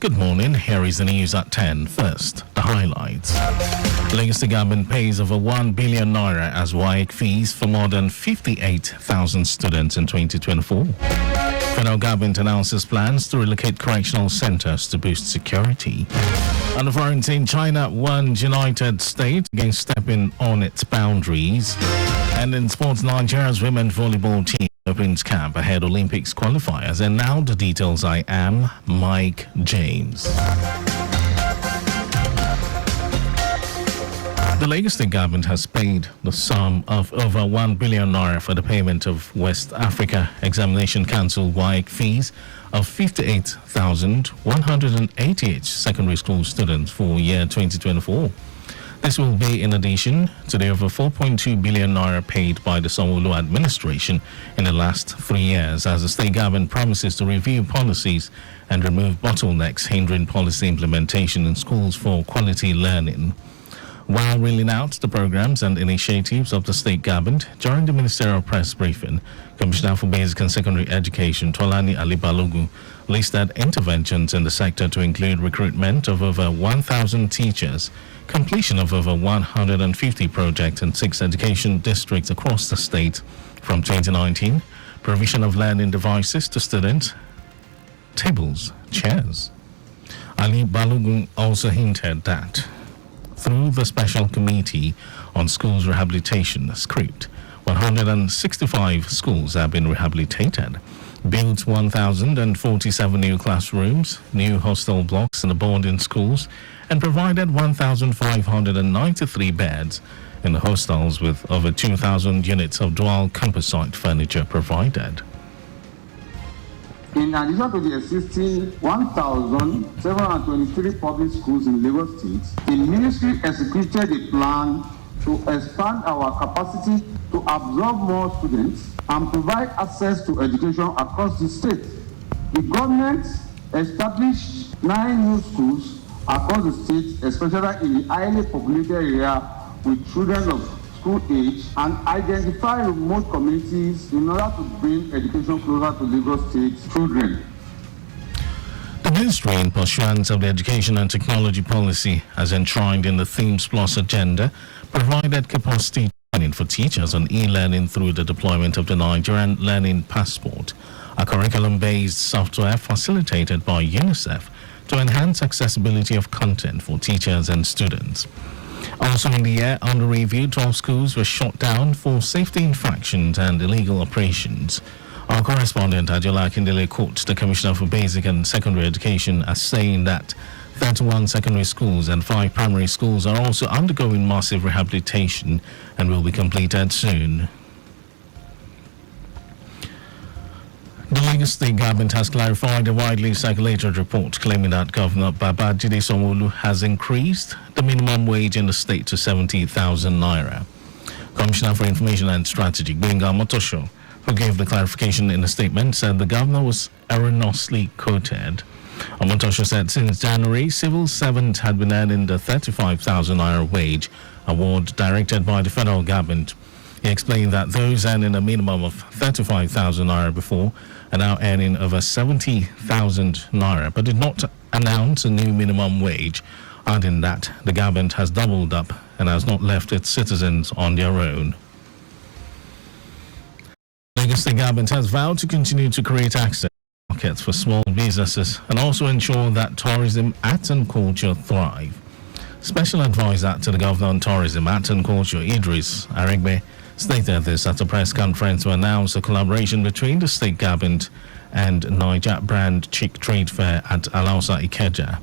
Good morning. Here is the news at 10. First, the highlights. Lagos State government pays over 1 billion naira as WAEC fees for more than 58,000 students in 2024. Federal government announces plans to relocate correctional centers to boost security. On the foreign scene, China warned United States against stepping on its boundaries. And in sports, Nigeria's women's volleyball team opens camp ahead Olympics qualifiers. And now the details. I am Mike James. The Lagos State government has paid the sum of over 1 billion naira for the payment of West Africa Examination Council WAEC fees of 58,188 secondary school students for year 2024. This will be in addition to the over 4.2 billion naira paid by the Sanwo-Olu administration in the last 3 years, as the state government promises to review policies and remove bottlenecks hindering policy implementation in schools for quality learning. While reeling out the programs and initiatives of the state government, during the ministerial press briefing, Commissioner for Basic and Secondary Education, Tolani Ali Balogun, listed interventions in the sector to include recruitment of over 1,000 teachers, completion of over 150 projects in 6 education districts across the state from 2019, provision of learning devices to students, tables, chairs. Ali Balogun also hinted that through the Special Committee on Schools Rehabilitation, SCRIPT, 165 schools have been rehabilitated, built 1,047 new classrooms, new hostel blocks in the boarding schools, and provided 1,593 beds in the hostels, with over 2,000 units of dual composite furniture provided. In addition to the existing 1,723 public schools in Lagos State, the ministry executed a plan to expand our capacity to absorb more students and provide access to education across the state. The government established 9 new schools across the state, especially in the highly populated area with children of school age, and identify remote communities in order to bring education closer to Lagos State children. The ministry, in pursuance of the education and technology policy as enshrined in the Themes Plus agenda, provided capacity training for teachers on e-learning through the deployment of the Nigerian Learning Passport, a curriculum-based software facilitated by UNICEF to enhance accessibility of content for teachers and students. Also in the year under review, 12 schools were shut down for safety infractions and illegal operations. Our correspondent Ajola Akindele quotes the Commissioner for Basic and Secondary Education as saying that 31 secondary schools and 5 primary schools are also undergoing massive rehabilitation and will be completed soon. The Lagos State government has clarified a widely circulated report claiming that Governor Babajide Sanwo-Olu has increased the minimum wage in the state to 70,000 naira. Commissioner for Information and Strategy, Gbenga Omotosho, who gave the clarification in a statement, said the governor was erroneously quoted. Omotosho said since January, civil servants had been earning the 35,000 naira wage award directed by the federal government. He explained that those earning a minimum of 35,000 naira before are now earning over 70,000 naira, but did not announce a new minimum wage, adding that the government has doubled up and has not left its citizens on their own. Lagos State government has vowed to continue to create access to markets for small businesses and also ensure that tourism, arts and culture thrive. Special advisor to the Governor on Tourism, Arts and Culture, Idris Aregbe, stated this at a press conference to announce a collaboration between the state government and Niger Brand Chic Trade Fair at Alausa Ikeja.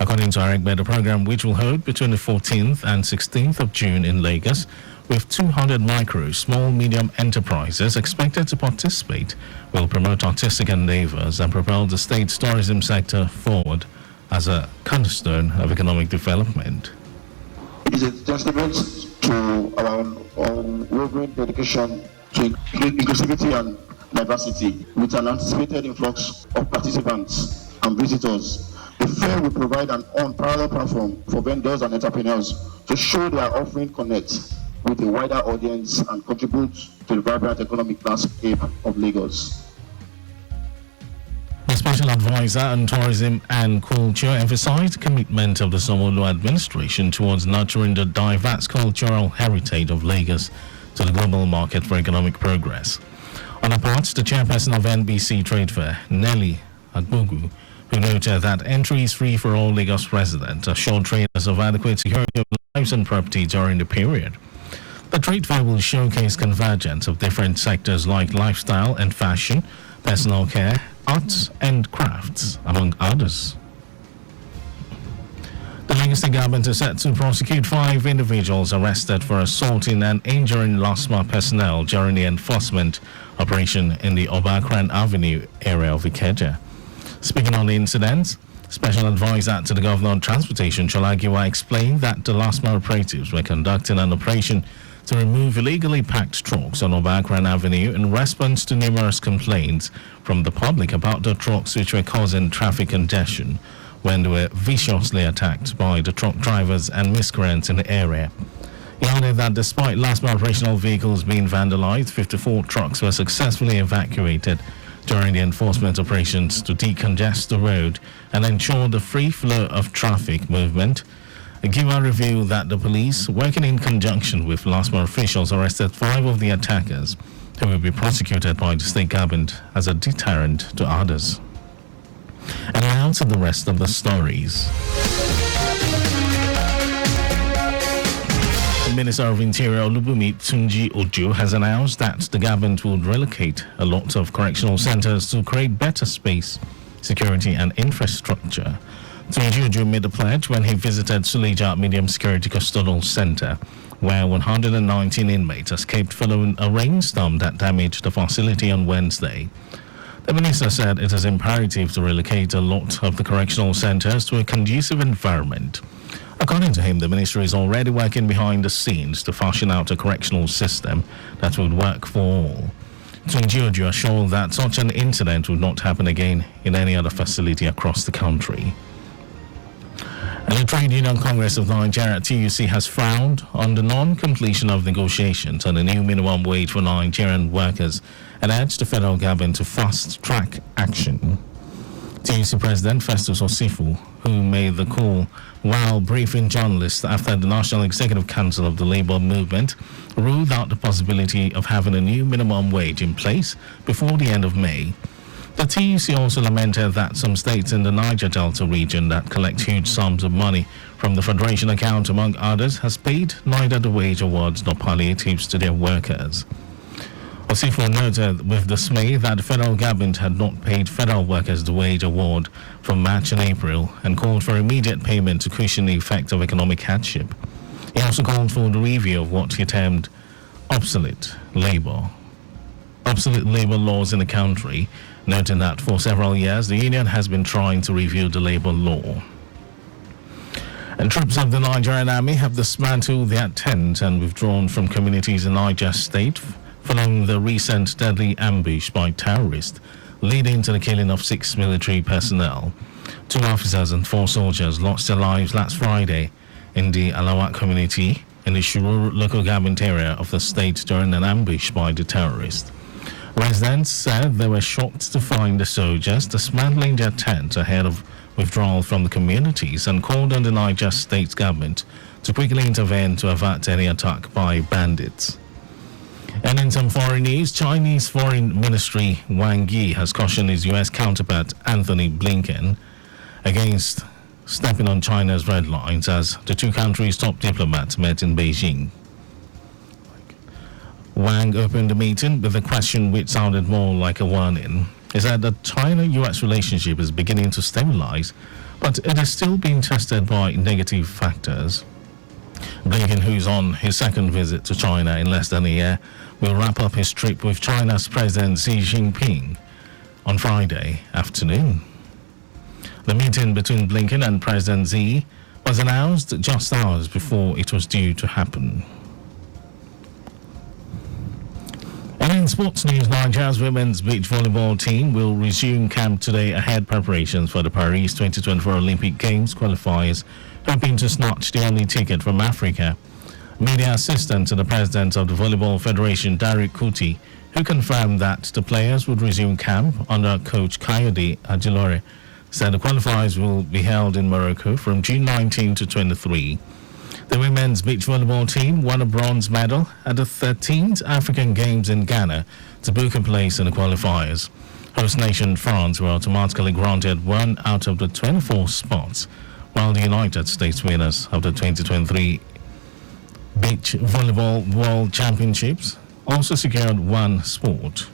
According to Aregbe, the program, which will hold between the 14th and 16th of June in Lagos, with 200 micro, small, medium enterprises expected to participate, will promote artistic endeavors and propel the state's tourism sector forward as a cornerstone of economic development. It is a testament to our unwavering dedication to inclusivity and diversity, with an anticipated influx of participants and visitors. The fair will provide an unparalleled platform for vendors and entrepreneurs to show their offering connect with a wider audience and contribute to the vibrant economic landscape of Lagos. Special Advisor on Tourism and Culture emphasized the commitment of the Sanwo-Olu administration towards nurturing the diverse cultural heritage of Lagos to the global market for economic progress. On her part, the chairperson of NBC Trade Fair, Nelly Agbogu, who noted that entry is free for all Lagos residents, assured traders of adequate security of lives and property during the period. The trade fair will showcase convergence of different sectors like lifestyle and fashion, personal care, arts and crafts, among others. The Lagos State government is set to prosecute 5 individuals arrested for assaulting and injuring LASMA personnel during the enforcement operation in the Obakran Avenue area of Ikeja. Speaking on the incident, Special Advisor to the Governor on Transportation, Cholagiwa, explained that the LASMA operatives were conducting an operation to remove illegally packed trucks on Obakran Avenue in response to numerous complaints from the public about the trucks which were causing traffic congestion when they were viciously attacked by the truck drivers and miscreants in the area. He added that despite LASMA operational vehicles being vandalized, 54 trucks were successfully evacuated during the enforcement operations to decongest the road and ensure the free flow of traffic movement. Giwa revealed that the police, working in conjunction with LASMA officials, arrested 5 of the attackers, who will be prosecuted by the state government as a deterrent to others. And now to the rest of the stories. The Minister of Interior Olubunmi Tunji Ojo has announced that the government will relocate a lot of correctional centers to create better space, security and infrastructure. Tunji Ojo made the pledge when he visited Suleja Medium Security Custodial Center, where 119 inmates escaped following a rainstorm that damaged the facility on Wednesday. The minister said it is imperative to relocate a lot of the correctional centers to a conducive environment. According to him, the ministry is already working behind the scenes to fashion out a correctional system that would work for all. Tunji Ojo assured that such an incident would not happen again in any other facility across the country. And the Trade Union Congress of Nigeria, TUC, has frowned on the non-completion of negotiations on the new minimum wage for Nigerian workers and urged the federal government to fast-track action. TUC President Festus Osifu, who made the call while briefing journalists after the National Executive Council of the Labour Movement ruled out the possibility of having a new minimum wage in place before the end of May. The TUC also lamented that some states in the Niger Delta region that collect huge sums of money from the Federation account, among others, has paid neither the wage awards nor palliatives to their workers. Osifu noted with dismay that the federal government had not paid federal workers the wage award from March and April and called for immediate payment to cushion the effect of economic hardship. He also called for the review of what he termed obsolete labor laws in the country, noting that for several years the union has been trying to review the labor law. And troops of the Nigerian Army have dismantled their tent and withdrawn from communities in Niger State following the recent deadly ambush by terrorists, leading to the killing of 6 military personnel. 2 officers and 4 soldiers lost their lives last Friday in the Alawat community in the Shuru local government area of the state during an ambush by the terrorists. Residents said they were shocked to find the soldiers dismantling their tents ahead of withdrawal from the communities and called on the Niger State government to quickly intervene to avert any attack by bandits. And in some foreign news, Chinese Foreign Ministry Wang Yi has cautioned his U.S. counterpart Anthony Blinken against stepping on China's red lines as the 2 countries' top diplomats met in Beijing. Wang opened the meeting with a question which sounded more like a warning. He said that the China-U.S. relationship is beginning to stabilize, but it is still being tested by negative factors. Blinken, who's on his 2nd visit to China in less than a year, will wrap up his trip with China's President Xi Jinping on Friday afternoon. The meeting between Blinken and President Xi was announced just hours before it was due to happen. And in sports news, Nigeria's women's beach volleyball team will resume camp today ahead preparations for the Paris 2024 Olympic Games qualifiers, hoping to snatch the only ticket from Africa. Media assistant to the president of the Volleyball Federation, Derek Kuti, who confirmed that the players would resume camp under coach Kayode Ajilore, said the qualifiers will be held in Morocco from June 19 to 23. The women's beach volleyball team won a bronze medal at the 13th African Games in Ghana to book a place in the qualifiers. Host nation France were automatically granted one out of the 24 spots, while the United States winners of the 2023 Beach Volleyball World Championships also secured one spot.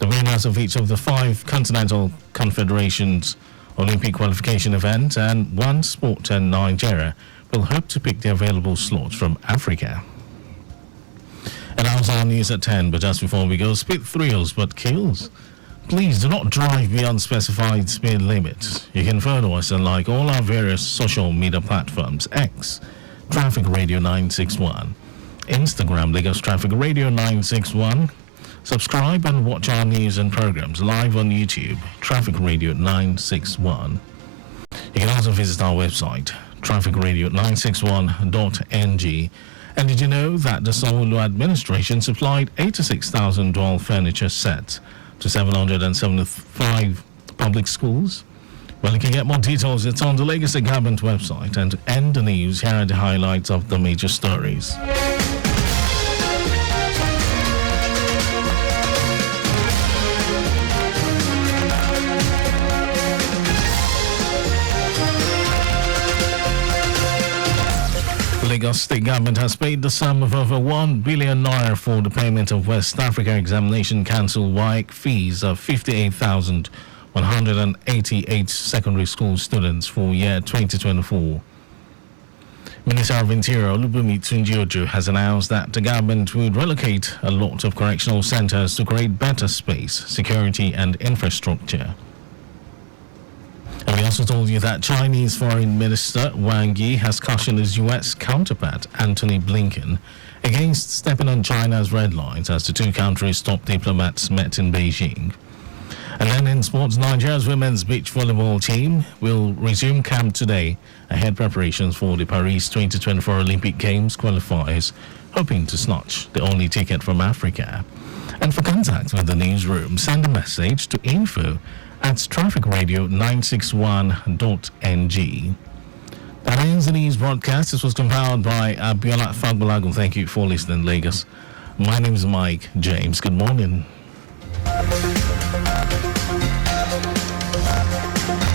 The winners of each of the 5 Continental Confederations Olympic qualification events and one sport in Nigeria will hope to pick the available slots from Africa. And that was our news at 10, but just before we go, speed thrills but kills. Please do not drive beyond specified speed limits. You can follow us on like all our various social media platforms: X, Traffic Radio 961, Instagram, Lagos Traffic Radio 961. Subscribe and watch our news and programs live on YouTube, Traffic Radio 961. You can also visit our website, trafficradio961.ng. And did you know that the Sanwo-Olu administration supplied 86,000 dual furniture sets to 775 public schools? Well, you can get more details. It's on the Lagos State Government website. And to end the news, here are the highlights of the major stories. The Lagos State Government has paid the sum of over 1 billion naira for the payment of West Africa Examination Council WAEC fees of 58,188 secondary school students for year 2024. Minister of Interior Olubunmi Tunji-Ojo has announced that the government would relocate a lot of correctional centers to create better space, security and infrastructure. And we also told you that Chinese Foreign Minister Wang Yi has cautioned his U.S. counterpart Antony Blinken against stepping on China's red lines as the two countries' top diplomats met in Beijing. And then in sports, Nigeria's women's beach volleyball team will resume camp today ahead preparations for the Paris 2024 Olympic Games qualifiers, hoping to snatch the only ticket from Africa. And for contact with the newsroom, send a message to info@trafficradio961.ng. That ends the news broadcast. This was compiled by Abiola Fagbalagun. Thank you for listening, Lagos. My name is Mike James. Good morning.